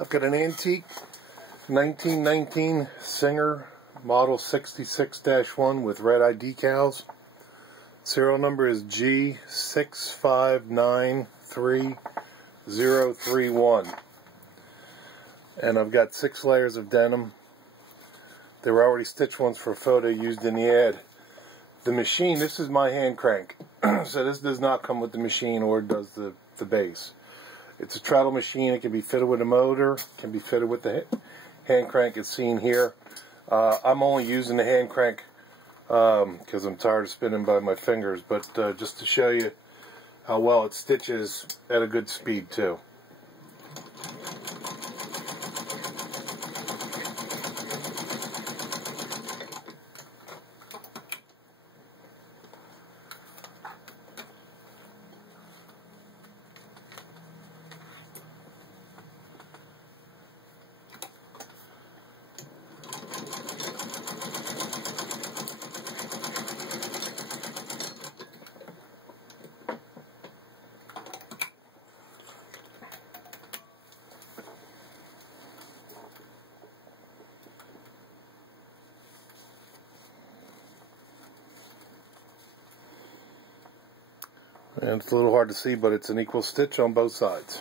I've got an antique 1919 Singer model 66-1 with red-eye decals. Serial number is G6593031. And I've got 6 layers of denim. They were already stitched ones for a photo used in the ad. The machine, this is my hand crank. So this does not come with the machine, or does the base. It's a Treadle machine. It can be fitted with a motor, can be fitted with the hand crank as seen here. I'm only using the hand crank because I'm tired of spinning by my fingers, but just to show you how well it stitches at a good speed too. And it's a little hard to see, but it's an equal stitch on both sides.